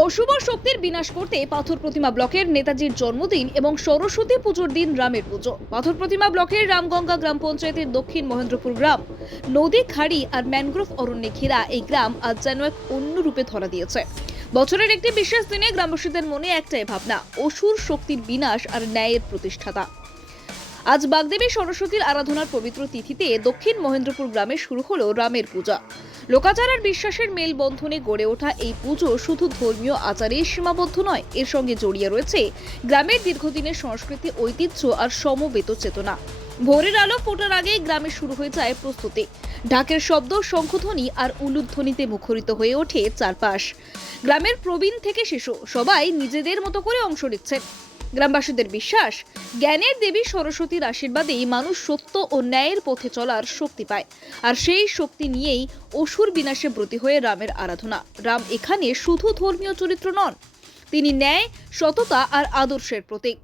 অশুভ শক্তির বিনাশ করতে পাথর প্রতিমা ব্লকের নেতাজির জন্মদিন এবং সরস্বতী পুজোর দিন রামের পুজো। পাথর প্রতিমা ব্লকের রামগঙ্গা গ্রাম পঞ্চায়েতের দক্ষিণ মহেন্দ্রপুর গ্রাম নদী, খাড়ি আর ম্যানগ্রোভ অরণ্যে ঘেরা এই গ্রাম আজ যেন এক অন্য রূপে ধরা দিয়েছে। বছরের একটি বিশেষ দিনে গ্রামবাসীদের মনে একটাই ভাবনা, অসুর শক্তির বিনাশ আর ন্যায়ের প্রতিষ্ঠাতা। আজ বাগদেবী সরস্বতীর আরাধনার পবিত্র তিথিতে দক্ষিণ মহেন্দ্রপুর গ্রামে শুরু হলো রামের পূজা। লোকাচার আর বিশ্বাসের মেলবন্ধনে গড়ে ওঠা এই পুজো শুধু ধর্মীয় আচারে সীমাবদ্ধ নয়, এর সঙ্গে জড়িয়ে রয়েছে গ্রামের দীর্ঘদিনের সংস্কৃতি, ঐতিহ্য আর সমবেত চেতনা। ভোরের আলো ফোটার আগেই গ্রামে শুরু হয়ে যায় প্রস্তুতি। ঢাকের শব্দ, শঙ্খধ্বনি আর উলুধ্বনিতে মুখরিত হয়ে ওঠে চারপাশ। গ্রামের প্রবীণ থেকে শিশু সবাই নিজেদের মতো করে অংশ নিচ্ছেন। গ্রামবাসীদের বিশ্বাস, জ্ঞানের দেবী সরস্বতীর আশীর্বাদেই মানুষ সত্য ও ন্যায়ের পথে চলার শক্তি পায়, আর সেই শক্তি নিয়েই অসুর বিনাশে ব্রতী হয়ে রামের আরাধনা। রাম এখানে শুধু ধর্মীয় চরিত্র নন, তিনি ন্যায়, সততা আর আদর্শের প্রতীক।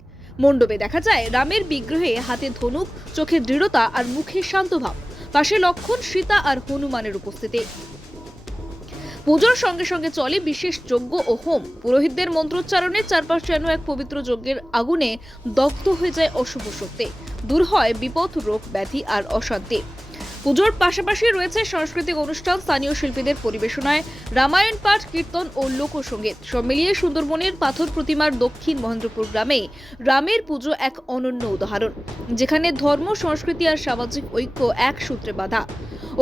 মণ্ডপে দেখা যায় রামের বিগ্রহে হাতে ধনুক, চোখে দৃঢ়তা আর মুখে শান্তভাব, পাশে লক্ষ্মণ, সীতা আর হনুমানের উপস্থিতি। পুজোর সঙ্গে সঙ্গে চলে বিশেষ যজ্ঞ ও হোম। পুরোহিতদের মন্ত্রোচ্চারণে চারপাশ যেন এক পবিত্র যজ্ঞের আগুনে দগ্ধ হয়ে যায় অশুভ শক্তি, দূর হয় বিপদ, রোগ, ব্যাধি আর অশান্তি। পুজোর পাশাপাশি রয়েছে সাংস্কৃতিক অনুষ্ঠান, স্থানীয় শিল্পীদের পরিবেশনায় রামায়ণ পাঠ, কীর্তন ও লোকসঙ্গীত। সব মিলিয়ে সুন্দরবনের পাথর প্রতিমার দক্ষিণ মহেন্দ্রপুর গ্রামে রামের পুজো এক অনন্য উদাহরণ, যেখানে ধর্ম, সংস্কৃতি আর সামাজিক ঐক্য এক সূত্রে বাঁধা।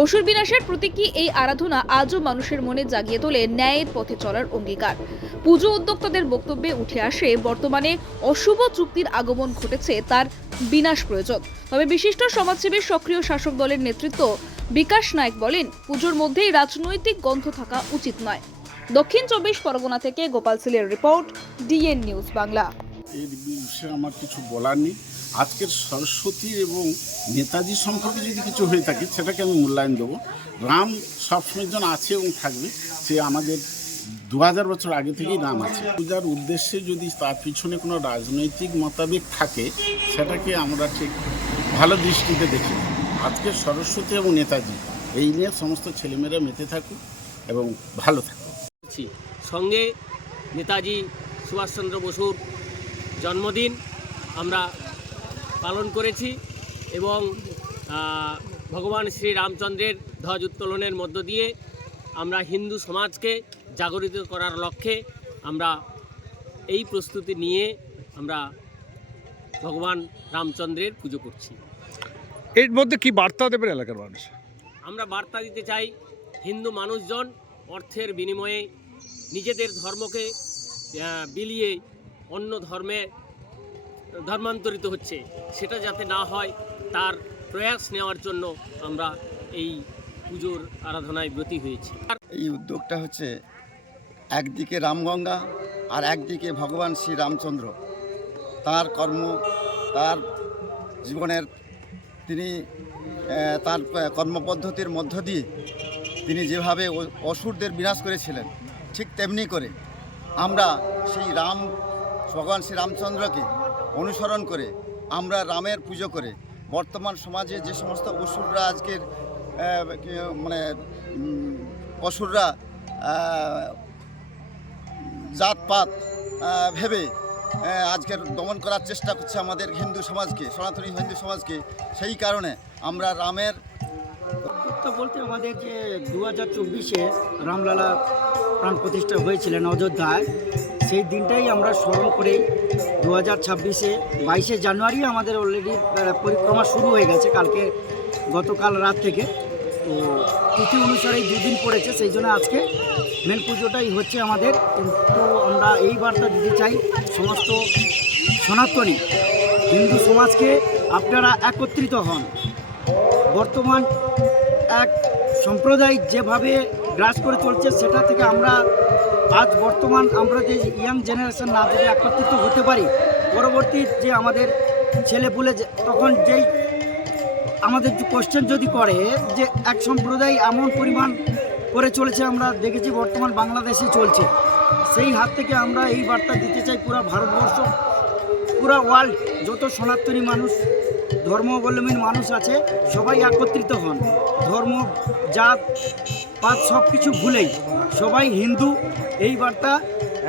অসুর বিনাশের প্রতীকী এই আরাধনা আজও মানুষের মনে জাগিয়ে তোলে ন্যায়ের পথে চলার অঙ্গীকার। পুজো উদ্যোক্তাদের বক্তব্যে উঠে আসে বর্তমানে অশুভ চুক্তির আগমন ঘটেছে, তার বিনাশ প্রয়োজন। তবে বিশিষ্ট সমাজসেবী, সক্রিয় শাসক দলের নেতৃত্ব বিকাশ নায়ক বলেন, পুজোর মধ্যেই রাজনৈতিক গন্ধ থাকা উচিত নয়। দক্ষিণ 24 পরগনা থেকে গোপাল সিলের রিপোর্ট, ডিএন নিউজ বাংলা। এর বিষয়ে আমার কিছু বলার নেই। আজকের সরস্বতী এবং নেতাজি সম্পর্কে যদি কিছু হয়ে থাকে সেটাকে আমি মূল্যায়ন দেবো। রাম সবসময়ের জন্য আছে এবং থাকবে, সে আমাদের 2000 বছর আগে থেকেই রাম আছে। পূজার উদ্দেশ্যে যদি তার পিছনে কোনো রাজনৈতিক মতাবেক থাকে সেটাকে আমরা ঠিক ভালো দৃষ্টিতে দেখি। আজকের সরস্বতী এবং নেতাজি এই নিয়ে সমস্ত ছেলেমেয়েরা মেতে থাকুক এবং ভালো থাকুক। সঙ্গে নেতাজি সুভাষচন্দ্র বসুর জন্মদিন আমরা পালন করেছি এবং ভগবান শ্রী রামচন্দ্রের ধ্বজ উত্তোলনের মধ্য দিয়ে আমরা হিন্দু সমাজকে জাগরিত করার লক্ষ্যে আমরা এই প্রস্তুতি নিয়ে আমরা ভগবান রামচন্দ্রের পুজো করছি। এর মধ্যে কি বার্তা দেবেন এলাকার মানুষ? আমরা বার্তা দিতে চাই, হিন্দু মানুষজন অর্থের বিনিময়ে নিজেদের ধর্মকে বিলিয়ে অন্য ধর্মে ধর্মান্তরিত হচ্ছে, সেটা যাতে না হয় তার প্রয়াস নেওয়ার জন্য আমরা এই পুজোর আরাধনায় ব্রতী হয়েছি। এই উদ্যোগটা হচ্ছে একদিকে রামগঙ্গা আর একদিকে ভগবান শ্রী রামচন্দ্র, তার কর্ম, তার জীবনের, তিনি তার কর্মপদ্ধতির মধ্য দিয়ে তিনি যেভাবে অসুরদের বিনাশ করেছিলেন, ঠিক তেমনি করে আমরা সেই ভগবান শ্রী রামচন্দ্রকে অনুসরণ করে আমরা রামের পুজো করে বর্তমান সমাজে যে সমস্ত অসুররা আজকের অসুররা জাতপাত ভেবে আজকের দমন করার চেষ্টা করছে আমাদের হিন্দু সমাজকে, সনাতনী হিন্দু সমাজকে, সেই কারণে আমরা রামের বলতে আমাদের যে 2024-এ রামলালা প্রাণ প্রতিষ্ঠা হয়েছিলেন অযোধ্যায়, সেই দিনটাই আমরা স্মরণ করে 2026-এ 22শে জানুয়ারি আমাদের অলরেডি পরিক্রমা শুরু হয়ে গেছে, গতকাল রাত থেকে। তো তিথি অনুসারে 2 দিন পড়েছে, সেই জন্য আজকে মেন পুজোটাই হচ্ছে আমাদের। কিন্তু আমরা এই বার্তা দিতে চাই সমস্ত সনাতনী হিন্দু সমাজকে, আপনারা একত্রিত হন। বর্তমান এক সম্প্রদায় যেভাবে গ্রাস করে চলছে, সেটা থেকে আমরা আজ বর্তমান আমরা যে ইয়াং জেনারেশন না যদি একত্রিত হতে পারি, পরবর্তী যে আমাদের ছেলেপুলে তখন যেই আমাদের কোশ্চেন যদি করে যে এক সম্প্রদায় এমন পরিমাণ করে চলেছে, আমরা দেখেছি বর্তমান বাংলাদেশে চলছে, সেই হাত থেকে আমরা এই বার্তা দিতে চাই পুরো ভারতবর্ষ, পুরো ওয়ার্ল্ড, যত সনাতনী মানুষ, ধর্মাবলম্বী মানুষ আছে, সবাই একত্রিত হন। ধর্ম, জাত পাত সব কিছু ভুলেই সবাই হিন্দু, এই বার্তা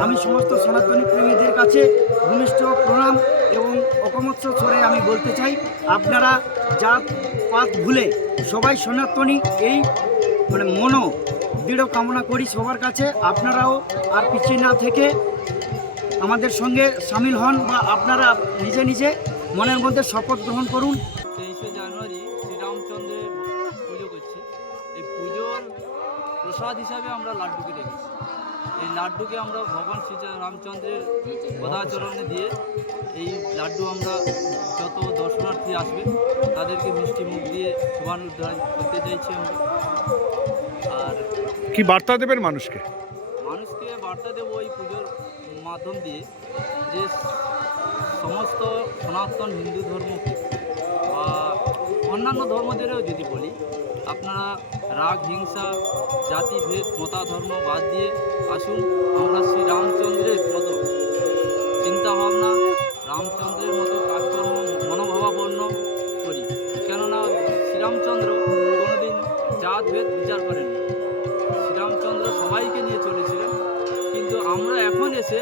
আমি সমস্ত সনাতনী প্রেমীদের কাছে ভূমিষ্ঠ প্রণাম এবং অকমৎস স্বরে আমি বলতে চাই, আপনারা জাত পাত ভুলে সবাই সনাতনী এই দৃঢ় কামনা করি সবার কাছে। আপনারাও আর পিছিয়ে না থেকে আমাদের সঙ্গে সামিল হন বা আপনারা নিজে নিজে মনের মধ্যে শপথ গ্রহণ করুন। 23শে জানুয়ারি শ্রীরামচন্দ্রের পুজো করছি। এই পুজোর প্রসাদ হিসাবে আমরা লাড্ডুকে রেখেছি। এই লাড্ডুকে আমরা ভগবান শ্রী রামচন্দ্রের পদাচরণে দিয়ে এই লাড্ডু আমরা যত দর্শনার্থী আসবে তাদেরকে মিষ্টি মুখ দিয়ে শুভানুধ্যান করতে চাইছি আমরা। আর কি বার্তা দেবেন মানুষকে? মানুষকে বার্তা দেবো এই পুজোর মাধ্যম দিয়ে যে সমস্ত সনাতন হিন্দু ধর্মকে বা অন্যান্য ধর্মদেরও যদি বলি, আপনারা রাগ হিংসা জাতিভেদ মতাধর্ম বাদ দিয়ে আসুন, আমরা শ্রী রামচন্দ্রের মতো চিন্তাভাবনা, রামচন্দ্রের মতো কাজকর্ম মনোভাবাপন্ন করি। কেননা শ্রীরামচন্দ্র কোনোদিন জাতভেদ বিচার করেন না। শ্রীরামচন্দ্র সবাইকে নিয়ে চলেছিলেন, কিন্তু আমরা এখন এসে